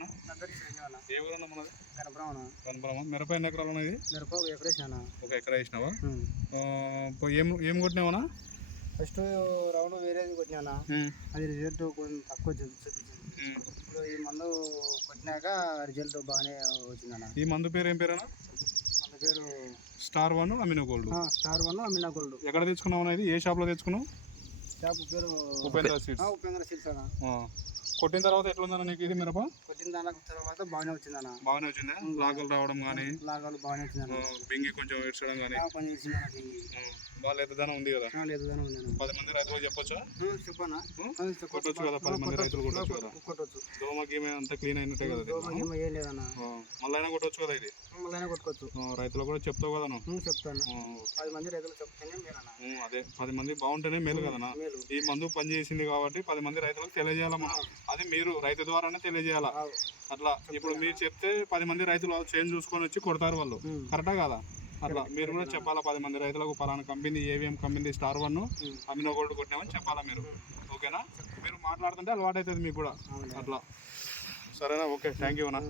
నా పేరు చిరంజీవి అన్న. ఏ ఊరన్నా మనది? కనపరామణ. కనపరమా. మిరప ఎన్ని ఎకరాలు ఉన్నది? మిరప 1 ఎకరా వేసాను. 1 ఎకరా వేసినావా? ఏం కొట్టినావా? ఫస్ట్ రౌండ్ వేరేది కొట్టినా. అది రిజల్ట్ కొంచెం తక్కువ చూపించింది. ఇప్పుడు ఈ మందు కొట్టినాక రిజల్ట్ బాగానే వచ్చిందన్న. ఈ మందు పేరు ఏం పేరు అన్న? మందు పేరు star 1 amino gold. Star 1 amino gold. ఎక్కడ తెచ్చుకున్నావు? ఇది ఏ షాప్లో తెచ్చుకున్నావు? షాప్ పేరు ఉపేంద్ర సీడ్స్. ఉపేంద్ర సీడ్స్ అన్న. కొట్టిన తర్వాత ఎట్లుందన్న నీకు ఇది మిరప? కొట్టిన దాని తర్వాత బాగానే వచ్చిందన్న. బాగానే వచ్చిందా? లాగలు రావడం కానీ లాగాలు బాగానే వచ్చిందన్న. బింగి కొంచెం ఏడ్చడం కానీ పని చేసిందన్న. వాళ్ళ ఎదుదనం ఉంది కదా? లేదుగానే ఉందన్న. 10 మంది రైతులకు చెప్పొచ్చా? చెప్పన్నా కొట్టొచ్చు కదా? 10 మంది రైతులు కొట్టొచ్చు కదా? కొట్టొచ్చు. దోమకి అంతా క్లీన్ అయినట్టే కదా? ఏం లేదన్న. మళ్ళీ అయినా కొట్టొచ్చు కదా? ఇది మళ్ళీ కొట్టుకోవచ్చు. రైతులు కూడా చెప్తావు కదా? చెప్తాను. 10 మంది రైతులు చెప్తేనే మేలన్న. అదే 10 మంది బాగుంటేనే మేలు కదనా? ఈ మందు పని చేసింది కాబట్టి 10 మంది రైతులకు తెలియజేయాలా మనం. అది మీరు రైతు ద్వారానే తెలియజేయాలా. అట్లా ఇప్పుడు మీరు చెప్తే 10 మంది రైతులు చేంజ్ చూసుకొని వచ్చి కొడతారు వాళ్ళు. కరెక్టా కదా? అట్లా మీరు కూడా చెప్పాలా 10 మంది రైతులకు పలానా company AVM company star 1 amino gold కొట్టినామని చెప్పాలా మీరు. ఓకేనా? మీరు మాట్లాడుతుంటే అలవాటు అవుతుంది మీకు కూడా. అట్లా సరేనా? ఓకే, థ్యాంక్ యూ అన్న.